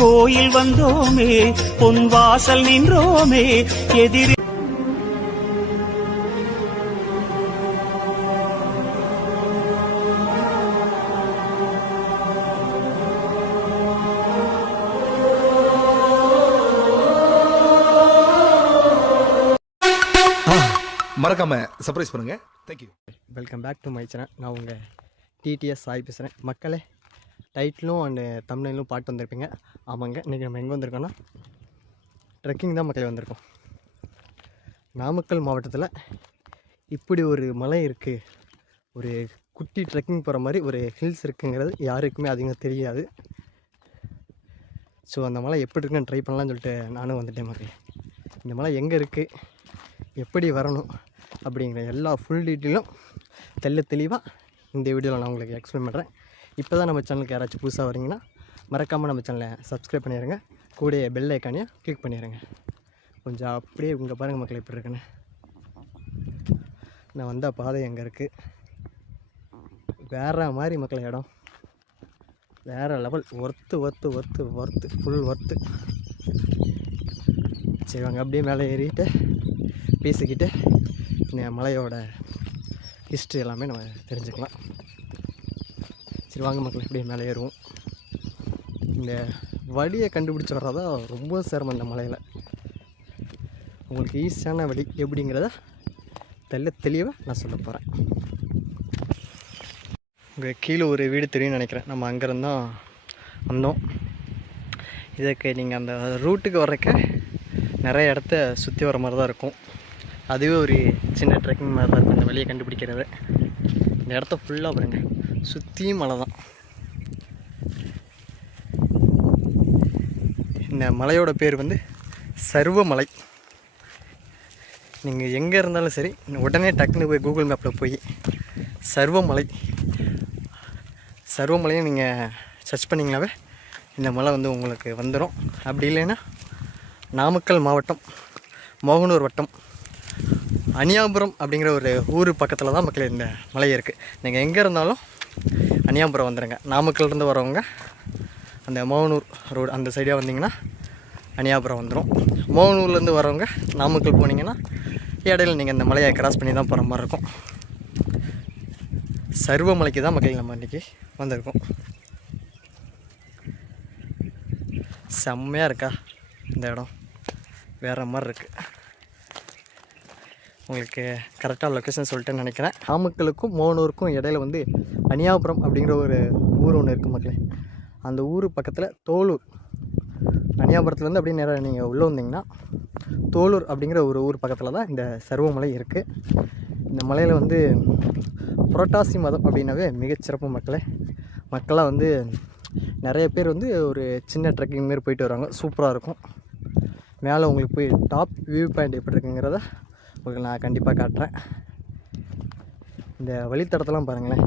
கோயில் வந்தோமே பொன் வாசல் நின்றோமே எதிரி மறக்காம சர்ப்ரைஸ் பண்ணுங்க. Thank you. Welcome back to my channel. நான் உங்கள் டிடிஎஸ் சாய் பேசுகிறேன். மக்களே, டைட்டிலும் அண்டு தம்ப்நெயிலும் பாட்டு வந்திருப்பீங்க. ஆமாங்க, இன்றைக்கி நம்ம எங்கே வந்திருக்கோன்னா ட்ரெக்கிங் தான் மக்களே வந்திருக்கோம். நாமக்கல் மாவட்டத்தில் இப்படி ஒரு மலை இருக்குது, ஒரு குட்டி ட்ரெக்கிங் போகிற மாதிரி ஒரு ஹில்ஸ் இருக்குங்கிறது யாருக்குமே அதிகம் தெரியாது. ஸோ அந்த மலை எப்படி இருக்குன்னு ட்ரை பண்ணலான்னு சொல்லிட்டு நானும் வந்துட்டேன் மக்களே. இந்த மலை எங்கே இருக்குது, எப்படி வரணும் அப்படிங்கிற எல்லா ஃபுல் டீட்டெயிலும் தெளிவாக இந்த வீடியோவில் நான் உங்களுக்கு எக்ஸ்பிளைன் பண்ணுறேன். இப்போ தான் நம்ம சேனலுக்கு யாராச்சும் புதுசாக வரீங்கன்னா மறக்காமல் நம்ம சேனலை சப்ஸ்கிரைப் பண்ணிடுங்க. கூட பெல் ஐக்கானையும் கிளிக் பண்ணிடுங்க. கொஞ்சம் அப்படியே இங்கே பாருங்கள் மக்கள் எப்படி இருக்குன்னு. நான் வந்த பாதை எங்கே இருக்குது, வேறு மாதிரி மக்கள் இடம் வேறு லெவல். Worth full worth. சரி வாங்க அப்படியே மேலே ஏறிட்டு பேசிக்கிட்டு இந்த மலையோட ஹிஸ்ட்ரி எல்லாமே நம்ம தெரிஞ்சுக்கலாம். சரி வாங்க மக்கள் இப்படியே மேலே ஏறுவோம். இந்த வழியை கண்டுபிடிச்சி வர்றதா ரொம்ப சிரமம். இந்த மலையில் உங்களுக்கு ஈஸியான வழி எப்படிங்கிறத தெளிவாக நான் சொல்ல போகிறேன். உங்கள் கீழே ஒரு வீடு தெரியும்னு நினைக்கிறேன். நம்ம அங்கேருந்து தான் வந்தோம். இதுக்கு நீங்கள் அந்த ரூட்டுக்கு வர்றக்க நிறைய இடத்த சுற்றி வர மாதிரி தான் இருக்கும். அதுவே ஒரு சின்ன ட்ரெக்கிங் மாதிரி தான் இருக்கும் இந்த வழியை கண்டுபிடிக்கிறது. இந்த இடத்த ஃபுல்லாக பாருங்க, சுற்றியும் மலை தான். இந்த மலையோட பேர் வந்து சர்வமலை. நீங்கள் எங்கே இருந்தாலும் சரி உடனே டக்குன்னு போய் கூகுள் மேப்பில் போய் சர்வமலையை நீங்கள் சர்ச் பண்ணிங்கனாவே இந்த மலை வந்து உங்களுக்கு வந்துடும். அப்படி இல்லைன்னா நாமக்கல் மாவட்டம் மோகனூர் வட்டம் அணியாபுரம் அப்படிங்கிற ஒரு ஊர் பக்கத்தில் தான் மக்கள் இந்த மலை இருக்குது. நீங்கள் எங்கே இருந்தாலும் அணியாபுரம் வந்துடுங்க. நாமக்கல்லேருந்து வரவங்க அந்த மோகனூர் ரோடு அந்த சைடாக வந்தீங்கன்னா அணியாபுரம் வந்துடும். மோகனூர்லேருந்து வரவங்க நாமக்கல் போனீங்கன்னா இடையில நீங்கள் இந்த மலையை கிராஸ் பண்ணி தான் போகிற மாதிரி இருக்கும். சர்வமலைக்கு தான் மக்கள் நம்ம இன்றைக்கி வந்திருக்கோம். செம்மையாக இருக்கா இந்த இடம், வேறு மாதிரி இருக்குது. உங்களுக்கு கரெக்டாக லொக்கேஷன் சொல்லிட்டேன்னு நினைக்கிறேன். நாமக்கலுக்கும் மோகனூருக்கும் இடையில வந்து அணியாபுரம் அப்படிங்கிற ஒரு ஊர் ஒன்று இருக்குது மக்களே. அந்த ஊர் பக்கத்தில் தோலூர், அணியாபுரத்துலேருந்து அப்படியே நேராக நீங்கள் உள்ளே வந்தீங்கன்னா தோலூர் அப்படிங்கிற ஒரு ஊர் பக்கத்தில் தான் இந்த சர்வமலை இருக்குது. இந்த மலையில் வந்து புரட்டாசி மாதம் அப்படின்னாவே மிகச்சிறப்பு மக்களே. மக்களாக வந்து நிறைய பேர் வந்து ஒரு சின்ன ட்ரெக்கிங் மாரி போயிட்டு வராங்க. சூப்பராக இருக்கும். மேலே உங்களுக்கு போய் டாப் வியூ பாயிண்ட் எப்படி இருக்குங்கிறத உங்களுக்கு நான் கண்டிப்பாக காட்டுறேன். இந்த வழித்தடத்தெல்லாம் பாருங்களேன்,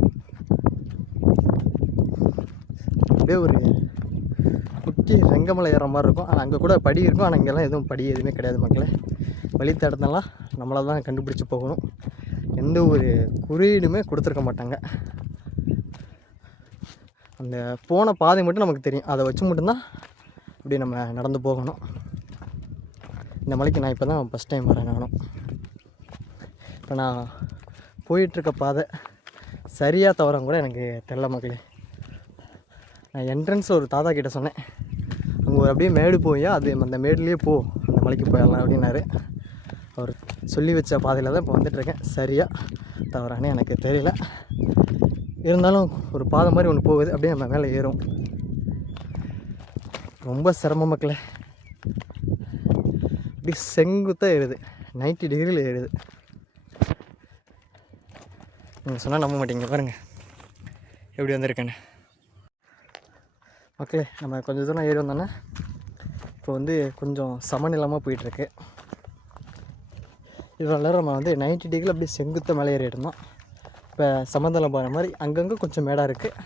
அப்படியே ஒரு குட்டி ரெங்கமலை ஏற மாதிரி இருக்கும். ஆனால் அங்கே கூட படி இருக்கும், ஆனால் இங்கெல்லாம் எதுவும் படி எதுவுமே கிடையாது மக்களே. வழித்தடத்தெல்லாம் நம்மளை தான் கண்டுபிடிச்சி போகணும். எந்த ஒரு குறியீடுமே கொடுத்துருக்க மாட்டாங்க. அந்த போன பாதை மட்டும் நமக்கு தெரியும், அதை வச்சு மட்டும்தான் அப்படி நம்ம நடந்து போகணும். இந்த மலைக்கு நான் இப்போ தான் ஃபஸ்ட் டைம் வரேன். நானும் இப்போ நான் போயிட்டுருக்க பாதை சரியாக தவறாங்க கூட எனக்கு தெரியல மக்களே. நான் என்ட்ரன்ஸ் ஒரு தாத்தா கிட்டே சொன்னேன், அங்கே ஒரு அப்படியே மேடு போயா, அது அந்த மேடுலேயே போ, அந்த மலைக்கு போயிடலாம் அப்படின்னாரு. அவர் சொல்லி வச்ச பாதையில் தான் இப்போ வந்துட்டுருக்கேன். சரியாக தவறானே எனக்கு தெரியல. இருந்தாலும் ஒரு பாதை மாதிரி ஒன்று போகுது, அப்படியே நம்ம மேலே ஏறும். ரொம்ப சிரமம் மக்களே. இப்படி செங்குத்தாக ஏறுது, 90 டிகிரியில் ஏறுது. நீங்கள் சொன்னால் நம்ப மாட்டீங்க, பாருங்கள் எப்படி வந்திருக்கேன்னு மக்களே. நம்ம கொஞ்சம் தூரம் ஏறி வந்தோன்னே இப்போ வந்து கொஞ்சம் சமநிலமாக போயிட்டுருக்கு. இவ்வளோ நேரம் நம்ம வந்து 90 டிகிரியில் அப்படியே செங்குத்த மேலே ஏறிட்டு இருந்தோம். இப்போ சமதளம் போகிற மாதிரி அங்கங்கே கொஞ்சம் மேடாக இருக்குது.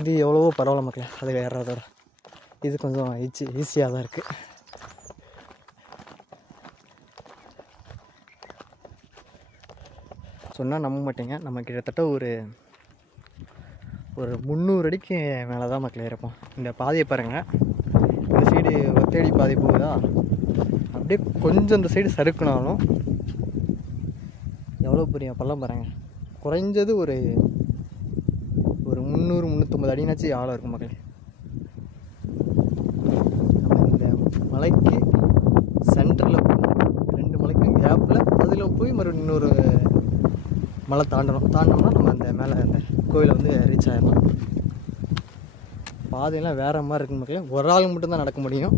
இது எவ்வளவோ பரவாயில்ல மக்களே, அதில் ஏறுறதோட இது கொஞ்சம் ஈஸியாக தான் இருக்குது. சொன்னால் நம்ப மாட்டேங்க, நம்ம கிட்டத்தட்ட ஒரு 300 அடிக்கு மேலே தான் மக்களே இருப்போம். இந்த பாதையை பாருங்கள், இந்த சைடு ஒத்தடி பாதை போகுதா, அப்படியே கொஞ்சம் இந்த சைடு சறுக்குனாலும் எவ்வளோ பெரிய பள்ளம் பாருங்கள். குறைஞ்சது ஒரு 300-350 அடினாச்சு ஆழம் இருக்கும் மக்களே. இந்த மலைக்கு சென்டரில் 2 மலைக்கும் கேப்பில் அதில் போய் மறுபடியும் இன்னொரு மலை தாண்டினோம்னா நம்ம அந்த மேலே அந்த கோயிலை வந்து ரீச் ஆகிடலாம். பாதையெல்லாம் வேறு மாதிரி இருக்குன்னு மக்களே. ஒரு ஆள் மட்டும்தான் நடக்க முடியும்,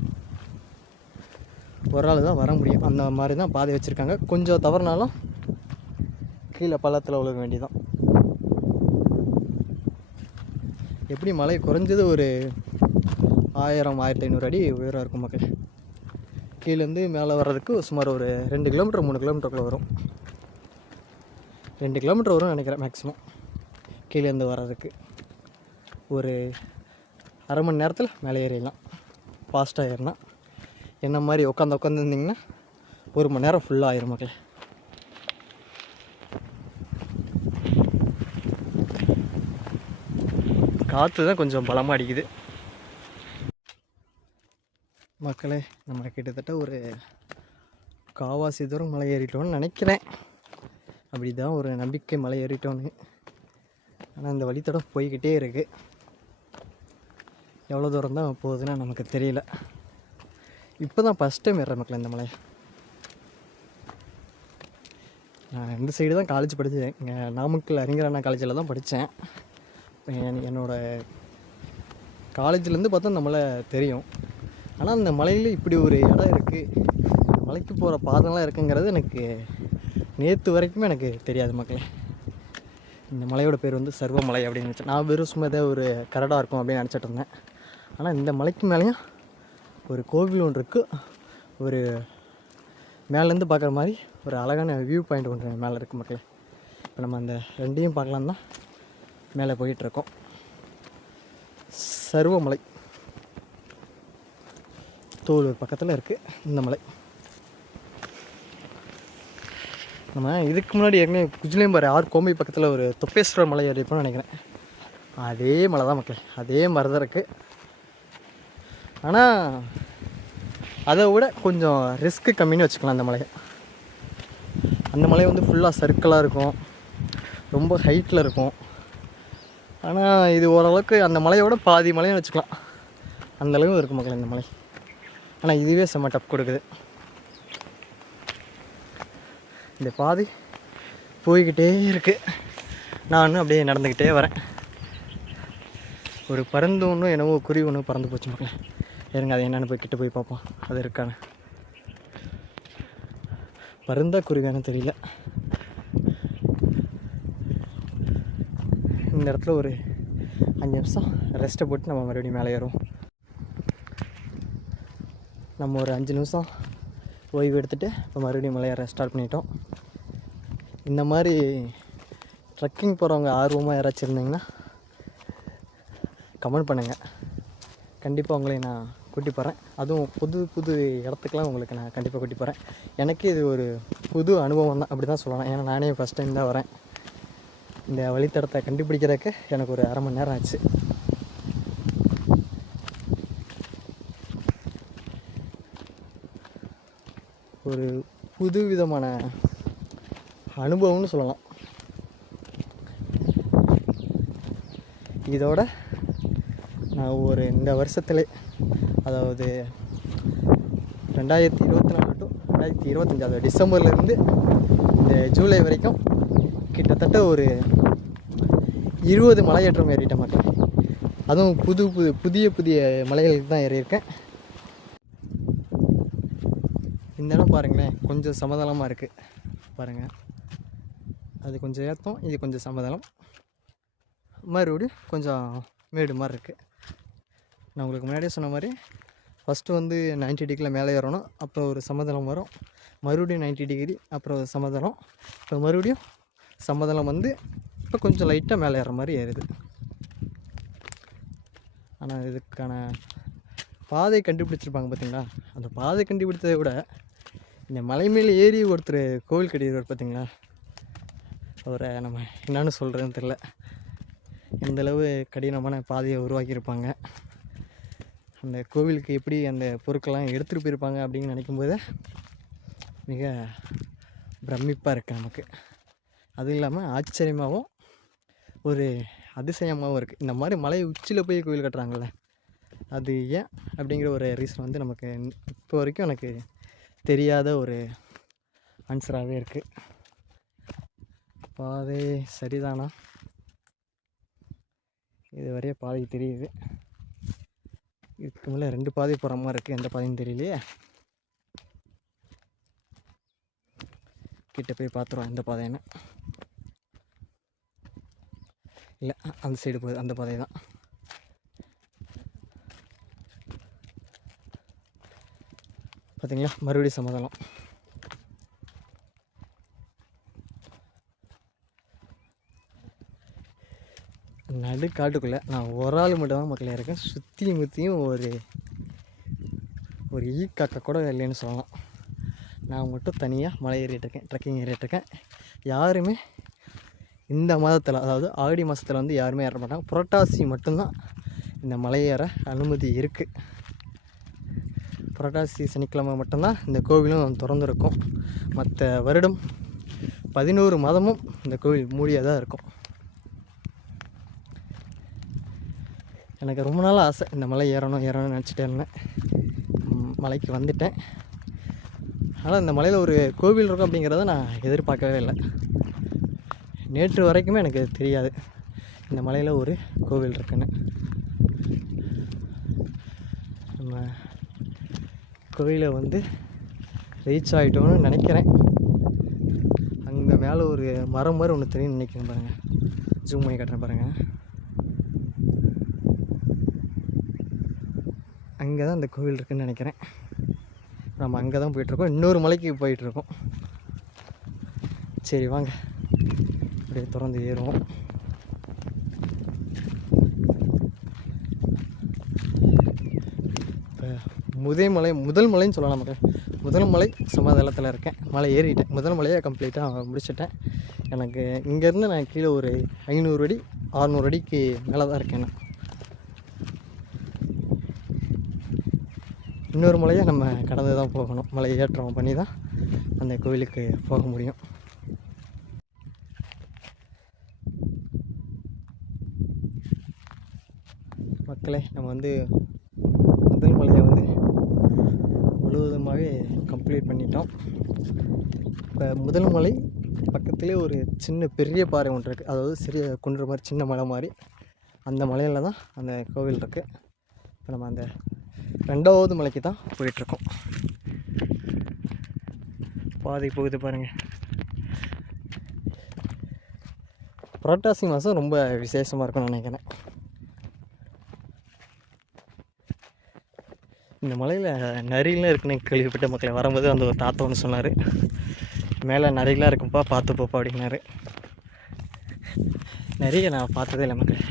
ஒரு ஆள் தான் வர முடியும். அந்த மாதிரி தான் பாதை வச்சுருக்காங்க. கொஞ்சம் தவறுனாலும் கீழே பள்ளத்தில் விழுக வேண்டியதான். எப்படி மலை குறைஞ்சது ஒரு 1000-1500 அடி உயரம் இருக்கும் மக்கள். கீழேருந்து மேலே வர்றதுக்கு சுமார் ஒரு 2 கிலோமீட்டர் 3 கிலோமீட்டருக்குள்ளே வரும். 2 கிலோமீட்டர் வரும்னு நினைக்கிறேன் மேக்ஸிமம். கீழேருந்து வர்றதுக்கு ஒரு அரை மணி நேரத்தில் மேலே ஏறிடலாம். ஃபாஸ்ட்டாக ஏறினா. என்ன மாதிரி உட்காந்துருந்திங்கன்னா 1 மணி நேரம் ஃபுல்லாக ஆயிரும் மக்கள். காற்று தான் கொஞ்சம் பலமாக அடிக்குது மக்களே. நம்ம கிட்டத்தட்ட ஒரு காவாசி தூரம் மலை ஏறிட்டோன்னு நினைக்கிறேன். அப்படி தான் ஒரு நம்பிக்கை, மலை ஏறிட்டோன்னு. ஆனால் இந்த வழித்தடம் போய்கிட்டே இருக்குது. எவ்வளோ தூரம் தான் போகுதுன்னு நமக்கு தெரியல. இப்போ தான் ஃபஸ்ட் டைம் ஏறுற மக்கள் இந்த மலையை. நான் இந்த சைடு தான் காலேஜ் படித்தேன். இங்கே நாமக்கல் அறிஞர் அண்ணா காலேஜில் தான் படித்தேன். என்னோடய காலேஜ்லேருந்து பார்த்தா இந்த மலை தெரியும். ஆனால் அந்த மலையில் இப்படி ஒரு இடம் இருக்குது, மலைக்கு போகிற பாதைலாம் இருக்குங்கிறது எனக்கு நேற்று வரைக்குமே எனக்கு தெரியாது மக்களே. இந்த மலையோட பேர் வந்து சர்வமலை அப்படின்னு நினச்சேன். நான் வெறும் சும்மா ஏதோ ஒரு கரடாக இருக்கும் அப்படின்னு நினச்சிட்டு இருந்தேன். ஆனால் இந்த மலைக்கு மேலேயும் ஒரு கோவில் ஒன்று இருக்குது. ஒரு மேலேருந்து பார்க்குற மாதிரி ஒரு அழகான வியூ பாயிண்ட் ஒன்று மேலே இருக்குது மக்களே. இப்போ நம்ம அந்த ரெண்டையும் பார்க்கலாம் தான் மேலே போயிட்டுருக்கோம். சர்வமலை தோலூர் பக்கத்தில் இருக்குது இந்த மலை. நம்ம இதுக்கு முன்னாடி ஏற்கனவே குஜிலேம்பாறை கோம்பை பக்கத்தில் ஒரு தொப்பேஸ்வரர் மலை ஏறிப்போம்னு நினைக்கிறேன். அதே மலை தான் மக்கள், அதே மாதிரி தான் இருக்குது. ஆனால் அதை விட கொஞ்சம் ரிஸ்க்கு கம்மின்னு வச்சுக்கலாம் அந்த மலையை. அந்த மலை வந்து ஃபுல்லாக சர்க்கிளாக இருக்கும், ரொம்ப ஹைட்டில் இருக்கும். ஆனால் இது ஓரளவுக்கு அந்த மலையோட பாதி மலைன்னு வச்சுக்கலாம், அந்தளவு இருக்கும் மக்கள் இந்த மலை. ஆனால் இதுவே செம்ம டப் கொடுக்குது. இந்த பாதி போய்கிட்டே இருக்குது. நான் அப்படியே நடந்துக்கிட்டே வரேன். ஒரு பருந்து ஒன்றும் என்னவோ குருவி ஒன்று பறந்து போச்சு மக்களே. இருங்க அதை என்னென்னு போய் கிட்ட போய் பார்ப்போம் அது இருக்கான்னு. பருந்தா குருவியானு தெரியல. இந்த இடத்துல ஒரு 5 நிமிஷம் ரெஸ்ட்டை போட்டு நம்ம மறுபடியும் மேலே ஏறுவோம். நம்ம ஒரு 5 நிமிஷம் ஓய்வு எடுத்துகிட்டு இப்போ மறுபடியும் மலை ஏற ஸ்டார்ட் பண்ணிட்டோம். இந்த மாதிரி ட்ரெக்கிங் போகிறவங்க ஆர்வமாக யாராச்சும் இருந்தீங்கன்னா கமெண்ட் பண்ணுங்கள். கண்டிப்பாக உங்களை நான் கூட்டி போகிறேன். அதுவும் புது இடத்துக்கெலாம் உங்களுக்கு நான் கண்டிப்பாக கூட்டி போகிறேன். எனக்கு இது ஒரு புது அனுபவம் தான் அப்படி தான் சொல்லலாம். ஏன்னா நானே ஃபஸ்ட் டைம் தான் வரேன். இந்த வழித்தடத்தை கண்டுபிடிக்கிறதுக்கு எனக்கு ஒரு அரை மணி நேரம் ஆச்சு. ஒரு புது விதமான அனுபவம்னு சொல்லலாம். இதோட நான் ஒரு இந்த வருஷத்துல, அதாவது 2024 to 2025 டிசம்பர்லேருந்து இந்த ஜூலை வரைக்கும் கிட்டத்தட்ட ஒரு 20 மலையேற்றம் ஏறிட்ட மாட்டேன். அதுவும் புதிய மலைகளுக்கு தான் ஏறியிருக்கேன். இந்த இடம் பாருங்களேன், கொஞ்சம் சமதளமாக இருக்குது பாருங்கள். அது கொஞ்சம் ஏற்றம், இது கொஞ்சம் சமதளம், மறுபடியும் கொஞ்சம் மேடு மாதிரி இருக்குது. நான் உங்களுக்கு முன்னாடியே சொன்ன மாதிரி ஃபஸ்ட்டு வந்து 90 டிகிரியில் மேலே ஏறணும், அப்புறம் ஒரு சமதளம் வரும், மறுபடியும் 90 டிகிரி, அப்புறம் சமதளம், இப்போ மறுபடியும் சமதளம் வந்து இப்போ கொஞ்சம் லைட்டாக மேலே ஏற மாதிரி ஏறுது. ஆனால் இதுக்கான பாதை கண்டுபிடிச்சிருப்பாங்க பார்த்தீங்களா? அந்த பாதை கண்டுபிடிச்சதை விட இந்த மலை மேலே ஏறி ஒருத்தர் கோவில் கட்டிடுவார் பார்த்தீங்களா? அவரை நம்ம என்னன்னு சொல்கிறதுன்னு தெரில. எந்தளவு கடினமான பாதையை உருவாக்கியிருப்பாங்க, அந்த கோவிலுக்கு எப்படி அந்த பொருட்கள்லாம் எடுத்துகிட்டு போயிருப்பாங்க அப்படின்னு நினைக்கும்போது மிக பிரமிப்பாக இருக்குது நமக்கு. அதுவும் இல்லாமல் ஆச்சரியமாகவும் ஒரு அதிசயமாகவும் இருக்குது. இந்த மாதிரி மலை உச்சியில் போய் கோவில் கட்டுறாங்கள்ல, அது ஏன் அப்படிங்கிற ஒரு ரீசன் வந்து நமக்கு இப்போ வரைக்கும் எனக்கு தெரியாத ஒரு ஆன்சராகவே இருக்குது. பாதை சரிதானா? இது வரைய பாதை தெரியுது, இதுக்கு மேலே 2 பாதை போகிற மாதிரி இருக்குது. எந்த பாதைன்னு தெரியலையே. கிட்ட போய் பார்த்துருவோம் எந்த பாதைன்னு. இல்லை, அந்த சைடு போகுது, அந்த பாதை தான். பார்த்தீங்களா, மறுபடியும் சமதளம். நடு காட்டுக்குள்ளே நான் ஒரு ஆள் மட்டும் தான் மக்களே இருக்கேன். சுற்றியும் முற்றியும் ஒரு ஈ காக்கா கூட இல்லைன்னு சொல்லலாம். நான் மட்டும் தனியாக மலை ஏறிட்டுருக்கேன், ட்ரெக்கிங் ஏறிட்டுருக்கேன். யாருமே இந்த மாதத்தில், அதாவது ஆடி மாதத்தில் வந்து யாருமே ஏற மாட்டாங்க. புரட்டாசி மட்டும்தான் இந்த மலை ஏற அனுமதி இருக்குது. புரட்டாசி சனிக்கிழமை மட்டும்தான் இந்த கோவிலும் திறந்துருக்கும். மற்ற வருடம் 11 மாதமும் இந்த கோவில் மூடியாக தான் இருக்கும். எனக்கு ரொம்ப நாள் ஆசை இந்த மலை ஏறணும்னு நினச்சிட்டே இருந்தேன். மலைக்கு வந்துட்டேன். ஆனால் இந்த மலையில் ஒரு கோவில் இருக்கும் அப்படிங்கிறத நான் எதிர்பார்க்கவே இல்லை. நேற்று வரைக்குமே எனக்கு தெரியாது இந்த மலையில் ஒரு கோவில் இருக்குன்னு. நம்ம கோவிலை வந்து ரீச் ஆகிட்டோன்னு நினைக்கிறேன். அங்கே மேலே ஒரு மரம் மாதிரி ஒன்று தெரியும் நினைக்கிறேன். பாருங்கள், ஜூம் பண்ணி காட்டுறேன் பாருங்கள். அங்கே தான் அந்த கோவில் இருக்குதுன்னு நினைக்கிறேன். நம்ம அங்கே தான் போயிட்டுருக்கோம், இன்னொரு மலைக்கு போயிட்டுருக்கோம். சரி வாங்க, அப்படியே திறந்து ஏறுவோம். இப்போ முதல் மலைன்னு சொல்லலாம் மக்கள். முதல் மலை சமதளத்தில் இருக்கேன், மலை ஏறிட்டேன். முதல் மலையை கம்ப்ளீட்டாக முடிச்சிட்டேன். எனக்கு இங்கேருந்து நான் கீழே ஒரு 500 அடி 600 அடிக்கு மேலே தான் இருக்கேன். நான் இன்னொரு மலையை நம்ம கடந்து தான் போகணும். மலை ஏற்றம் பண்ணி தான் அந்த கோவிலுக்கு போக முடியும். மக்களே, நம்ம வந்து முதல் மலையை வந்து முழுவதுமாகவே கம்ப்ளீட் பண்ணிட்டோம். இப்போ முதல் மலை பக்கத்துலேயே ஒரு சின்ன பெரிய பாறை ஒன்று இருக்குது, அதாவது சிறிய குன்று மாதிரி சின்ன மலை மாதிரி. அந்த மலையில் தான் அந்த கோவில் இருக்குது. இப்போ நம்ம அந்த 2வது மலைக்கு தான் போயிட்டுருக்கோம். பாதை போகுது பாருங்கள். புரட்டாசி மாதம் ரொம்ப விசேஷமாக இருக்கும்னு நினைக்கிறேன். இந்த மலையில் நரியெலாம் இருக்குன்னு கேள்விப்பட்ட மக்களை வரும்போது அந்த ஒரு தாத்தா ஒன்று சொன்னார், மேலே நரியெலாம் இருக்குப்பா பார்த்து போப்பா அப்படின்னாரு. நிறைய நான் பார்த்ததே இல்லை மக்கள்.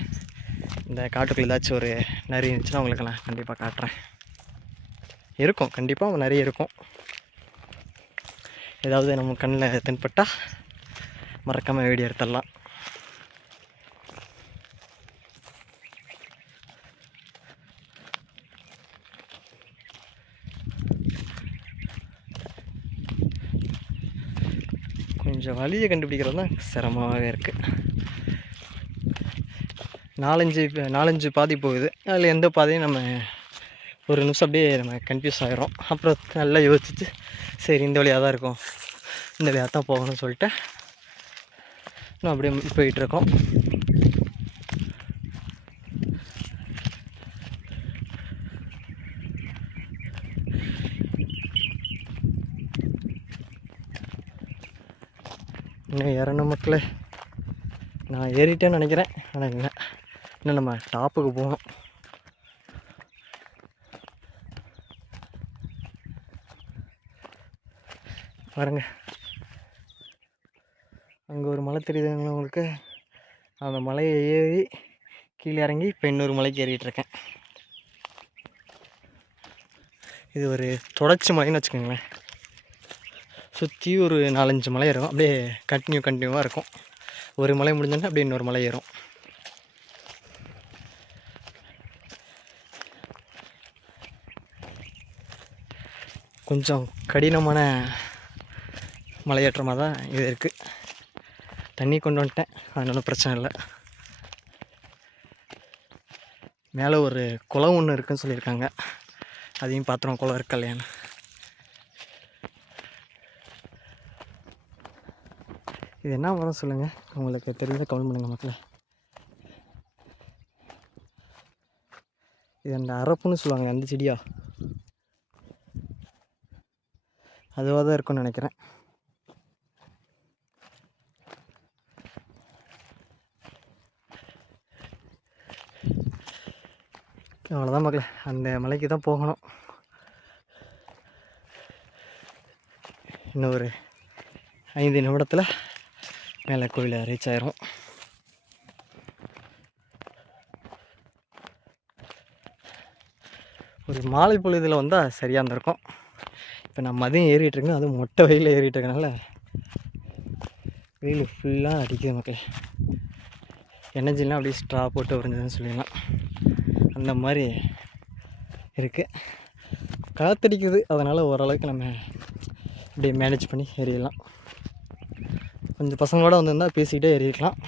இந்த காட்டுக்குள்ள ஏதாச்சும் ஒரு நரி இருந்துச்சுன்னா உங்களுக்கு நான் கண்டிப்பாக காட்டுறேன். இருக்கும், கண்டிப்பாக நிறைய இருக்கும். ஏதாவது நம்ம கண்ணில் தென்பட்டால் மறக்காமல் வீடியோ எடுத்துடலாம். கொஞ்சம் வழியை கண்டுபிடிக்கிறது தான் சிரமமாகவே இருக்குது. 4-5 பாதை போகுது. அதில் எந்த பாதையும் நம்ம ஒரு நிமிஷம் அப்படியே நம்ம கன்ஃபியூஸ் ஆகிரும். அப்புறம் நல்லா யோசிச்சுட்டு சரி இந்த வழியாக தான் இருக்கும், இந்த வழியாக தான் போகணும்னு சொல்லிட்டு நான் அப்படியே போயிட்டுருக்கோம். இன்னும் ஏறணும் மக்களே. நான் ஏறிட்டேன்னு நினைக்கிறேன், ஆனால் இல்லை, இன்னும் நம்ம டாப்புக்கு போகணும். பாருங்க, அங்கே ஒரு மலை தெரியுதுங்களா உங்களுக்கு? அந்த மலையை ஏறி கீழே இறங்கி இப்போ இன்னொரு மலைக்கு ஏறிட்டுருக்கேன். இது ஒரு தொடர்ச்சி மலைன்னு வச்சுக்கோங்களேன். சுற்றி ஒரு 4-5 மலை ஏறும், அப்படியே கண்டினியூவாக இருக்கும். ஒரு மலை முடிஞ்சோன்னா அப்படியே இன்னொரு மலை ஏறும். கொஞ்சம் கடினமான மலையேற்றமாக தான் இது இருக்குது. தண்ணி கொண்டு வந்துட்டேன், அதனால பிரச்சனை இல்லை. மேலே ஒரு குளம் ஒன்று இருக்குன்னு சொல்லியிருக்காங்க, அதையும் பார்த்துருவோம் குளம் இருக்கா இல்லையான்னு. இது என்ன மரம் சொல்லுங்கள், உங்களுக்கு தெரிஞ்ச கமெண்ட் பண்ணுங்கள் மக்களே. இது அந்த அரப்புன்னு சொல்லுவாங்க, அந்த செடியா அதுவாக தான் இருக்கும்னு நினைக்கிறேன். அவ்வளோதான் மக்களே, அந்த மலைக்கு தான் போகணும். இன்னும் ஒரு 5 நிமிடத்தில் மேலே கோயிலை ரீச் ஆயிரும். ஒரு மாலை பொழுதில் வந்தால் சரியாக இருந்திருக்கும். இப்போ நான் மதியம் ஏறிட்டுருக்கேன், அதுவும் மொட்டை வெயிலில் ஏறிட்டுருக்கனால வெயில் ஃபுல்லாக அடிக்குது மக்களே. எனர்ஜிலாம் அப்படியே ஸ்ட்ரா போட்டு உறிஞ்சதுன்னு சொல்லிடலாம், அந்த மாதிரி இருக்குது. காற்றடிக்குது, அதனால் ஓரளவுக்கு நம்ம அப்படியே மேனேஜ் பண்ணி ஏறிடலாம். கொஞ்சம் பசங்களோட வந்திருந்தால் பேசிக்கிட்டே ஏறிக்கலாம்.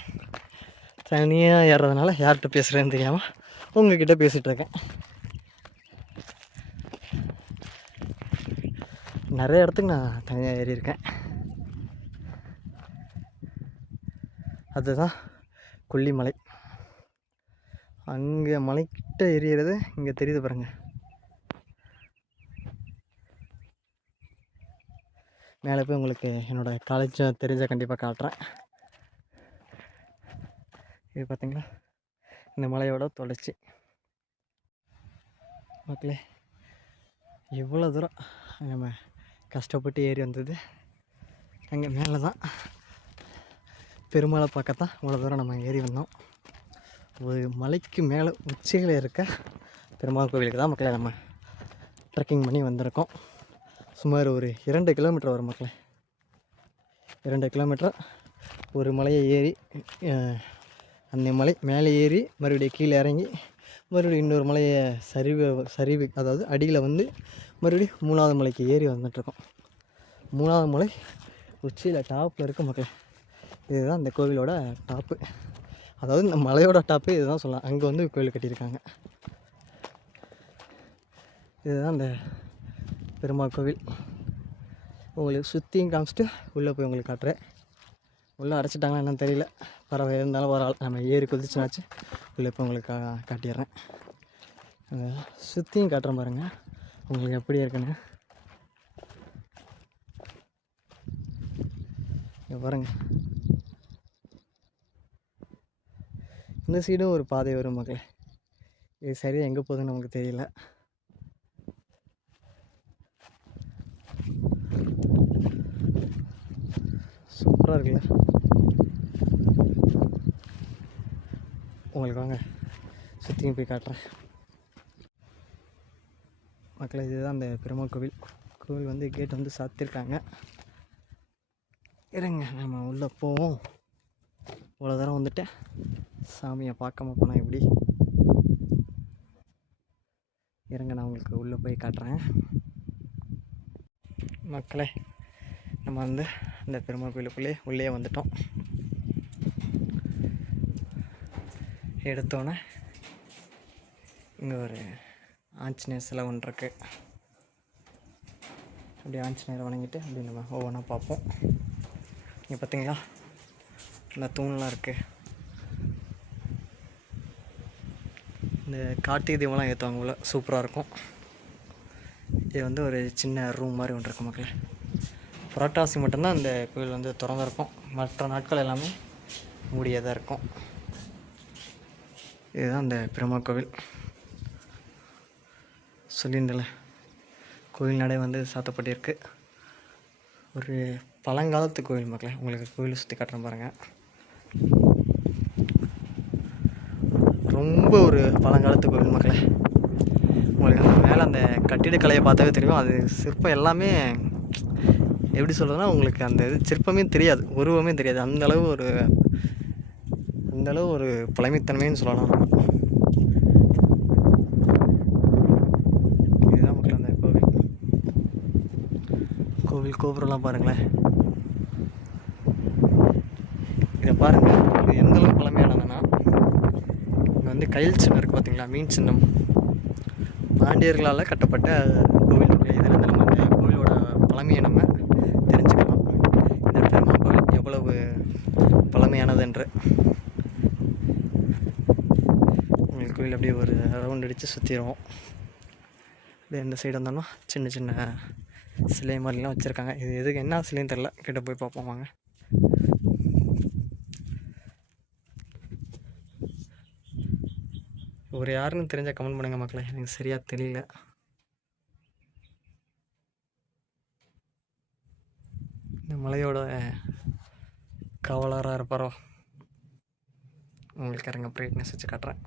தனியாக ஏறுறதுனால யார்கிட்ட பேசுகிறேன்னு தெரியாமல் உங்கள்கிட்ட பேசிகிட்ருக்கேன். நிறைய இடத்துக்கு நான் தனியாக ஏறியிருக்கேன். அதுதான் கொல்லிமலை. அங்கே மலைக்கிட்ட எறிகிறது இங்கே தெரியுது பாருங்கள். மேலே போய் உங்களுக்கு என்னோடய காலேஜ் தெரிஞ்ச கண்டிப்பாக காட்டுறேன். இது பார்த்திங்களா, இந்த மலையோட தொடர்ச்சி மக்களே. இவ்வளோ தூரம் நம்ம கஷ்டப்பட்டு ஏறி வந்தது அங்கே மேலே தான். பெருமாளை பார்க்கத்தான் இவ்வளோ தூரம் நம்ம ஏறி வந்தோம். ஒரு மலைக்கு மேலே உச்சியில் இருக்க பெருமாள் கோவிலுக்கு தான் மக்களை நம்ம ட்ரெக்கிங் பண்ணி வந்திருக்கோம். சுமார் ஒரு 2 கிலோமீட்டர் வரும் மக்களே. 2 கிலோமீட்டர் ஒரு மலையை ஏறி, அந்த மலை மேலே ஏறி மறுபடியும் கீழே இறங்கி மறுபடியும் இன்னொரு மலையை சரிவு அதாவது அடியில் வந்து மறுபடியும் 3வது மலைக்கு ஏறி வந்துட்டுருக்கோம். 3வது மலை உச்சியில் டாப்பில் இருக்க மக்களே. இதுதான் இந்த கோவிலோட டாப்பு, அதாவது இந்த மலையோட டாப்பு இதுதான் சொல்லலாம். அங்கே வந்து கோவில் கட்டியிருக்காங்க. இதுதான் இந்த பெருமாள் கோவில். உங்களுக்கு சுற்றியும் காமிச்சிட்டு உள்ளே போய் உங்களுக்கு காட்டுறேன். உள்ளே அடைச்சிட்டாங்களா என்னன்னு தெரியல, பறவை இருந்தாலும் ஒரு ஆள் நம்ம ஏறி குதிச்சுனாச்சு உள்ளே போய் உங்களுக்கு காட்டிடுறேன். சுற்றியும் காட்டுறேன் பாருங்கள் உங்களுக்கு எப்படி இருக்குன்னு. பாருங்க, இந்த சைடும் ஒரு பாதை வரும் மக்களே. இது சரியாக எங்கே போகுதுன்னு நமக்கு தெரியல. சூப்பராக இருக்குல்ல உங்களுக்கு. வாங்க சுற்றியும் போய் காட்டுறேன் மக்களே. இதுதான் அந்த பெருமாள் கோவில். கோவில் வந்து கேட் வந்து சாத்திருக்காங்க. இருங்க நம்ம உள்ளே போவோம். இவ்வளோ தூரம் வந்துட்டேன், சாமியை பார்க்காம போனால் எப்படி? இருங்க நான் உங்களுக்கு உள்ளே போய் காட்டுறேன் மக்களே. நம்ம வந்து இந்த பெருமாள் கோயிலுக்குள்ளே உள்ளே வந்துட்டோம். எடுத்தோன்னே இங்கே ஒரு ஆஞ்சநேயர் சிலை ஒன்று இருக்குது. அப்படியே ஆஞ்சநேயரை வணங்கிட்டு அப்படி நம்ம ஒவ்வொன்றா பார்ப்போம். இங்கே பார்த்தீங்களா இந்த தூண்லாம் இருக்குது. இந்த கார்த்திகை தீபம்லாம் ஏற்றுவாங்க உள்ள, சூப்பராக இருக்கும். இது வந்து ஒரு சின்ன ரூம் மாதிரி ஒன்று இருக்குது மக்களே. புரட்டாசி மட்டும்தான் இந்த கோயில் வந்து திறந்துருக்கும், மற்ற நாட்கள் எல்லாமே மூடியதாக இருக்கும். இதுதான் இந்த பெருமாள் கோவில். சொல்லியிருந்தல கோயில் நடை வந்து சாத்தப்பட்டிருக்கு. ஒரு பழங்காலத்து கோவில் மக்களே. உங்களுக்கு கோயிலை சுற்றி காட்டுறேன் பாருங்கள். ரொம்ப ஒரு பழங்காலத்து கோவில் மக்களே. உங்களுக்கு அந்த மேலே அந்த கட்டிடக்கலையை பார்த்தாவே தெரியும். அது சிற்பம் எல்லாமே எப்படி சொல்கிறதுனா, உங்களுக்கு அந்த இது சிற்பமே தெரியாது, உருவமே தெரியாது. அந்தளவு ஒரு பழமைத்தன்மைன்னு சொல்லலாம் நம்ம. இதுதான் மக்கள் அந்த கோவில். கோபுரம்லாம் பாருங்களேன். இதை பாருங்கள், இது எந்த அளவுக்கு பழமையானதுன்னா, இங்கே வந்து கயில் சின்னம் இருக்குது பார்த்தீங்களா, மீன் சின்னம். பாண்டியர்களால் கட்டப்பட்ட கோவில். இதில் நம்ம இந்த கோவிலோட பழமையை நம்ம தெரிஞ்சுக்கலாம். இந்த பெருமாள் கோவில் எவ்வளவு பழமையானது என்று. உங்களுக்கு கோவில் அப்படியே ஒரு ரவுண்ட் அடித்து சுற்றிடுவோம். அப்படியே இந்த சைடு வந்தோம்னா சின்ன சின்ன சிலை மாதிரிலாம் வச்சுருக்காங்க. இது எதுக்கு என்ன சிலைன்னு தெரில, கிட்ட போய் பார்ப்போம் வாங்க. ஒரு யாருன்னு தெரிஞ்சால் கமெண்ட் பண்ணுங்கள் மக்களே, எனக்கு சரியாக தெரியல. இந்த மலையோட காவலராக இருப்பாரோ, உங்களுக்கு இறங்க பிரைட்னஸ் வச்சு காட்டுறேன்.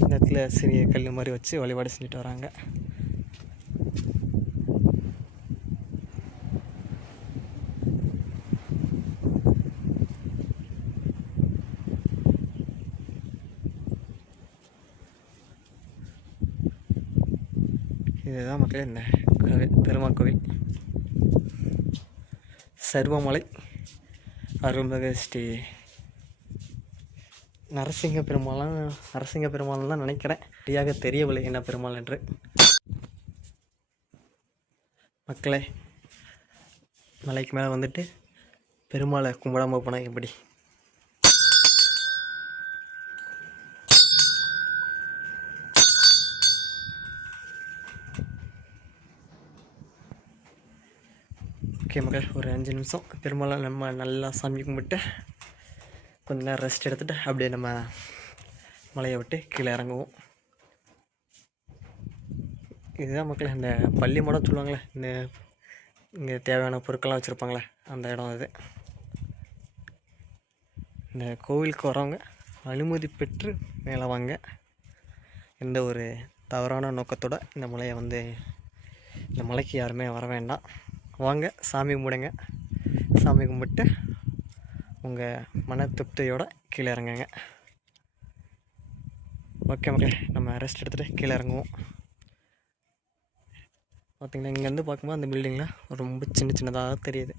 இந்த இடத்துல சிறிய கல் மாதிரி வச்சு வழிபாடு செஞ்சுட்டு வராங்க. இதுதான் மக்களே இந்த பெருமாள் கோவில். சர்வமலை அருள்மிகு ஸ்ரீ நரசிங்க பெருமாள் தான் நினைக்கிறேன். சரியாக தெரியவில்லை என்ன பெருமாள் என்று. மக்களே, மலைக்கு மேலே வந்துட்டு பெருமாளை கும்பிடாமல் போனால் எப்படி? ஓகே மக்கள், ஒரு 5 நிமிஷம் பெருமாளை நம்ம நல்லா சாமி கும்பிட்டு கொஞ்ச நேரம் ரெஸ்ட் எடுத்துகிட்டு அப்படியே நம்ம மலையை விட்டு கீழே இறங்குவோம். இதுதான் மக்கள் இந்த பள்ளி மடம் சொல்லுவாங்களே, இங்கே தேவையான பொருட்கள்லாம் வச்சுருப்பாங்களே அந்த இடம் இது. இந்த கோவிலுக்கு வரவங்க அனுமதி பெற்று மேலே வாங்க. எந்த ஒரு தவறான நோக்கத்தோடு இந்த மலைக்கு யாருமே வர வேண்டாம். வாங்க, சாமி கும்பிடுங்க. சாமி கும்பிட்டு உங்கள் மன திருப்தியோட கீழே இறங்குங்க. ஓகே மக்களே, நம்ம ரெஸ்ட் எடுத்துகிட்டு கீழே இறங்குவோம். பார்த்திங்களா, இங்கேருந்து பார்க்கும்போது அந்த பில்டிங்கில் ரொம்ப சின்னதாக தெரியுது.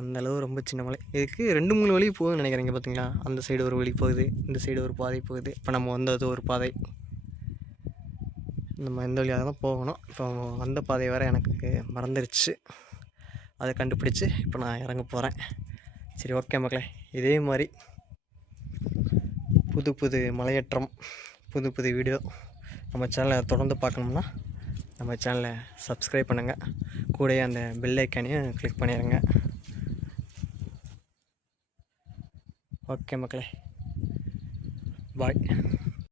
அந்தளவு ரொம்ப சின்ன மலை. இதுக்கு 2-3 வழி போகுதுன்னு நினைக்கிறேன். பார்த்திங்களா, அந்த சைடு ஒரு வழி போகுது, இந்த சைடு ஒரு பாதை போகுது. இப்போ நம்ம வந்தது ஒரு பாதை. நம்ம எந்த வழியாக தான் போகணும். இப்போ வந்த பாதை வேறு எனக்கு மறந்துருச்சு. அதை கண்டுபிடிச்சி இப்போ நான் இறங்க போகிறேன். சரி, ஓகே மக்களே, இதே மாதிரி புது மலையேற்றம், புது வீடியோ நம்ம சேனலை தொடர்ந்து பார்க்கணும்னா நம்ம சேனலை சப்ஸ்கிரைப் பண்ணுங்கள். கூடவே அந்த பெல் ஐக்கானையும் கிளிக் பண்ணிடுங்க. ஓகே மக்களே, பாய்.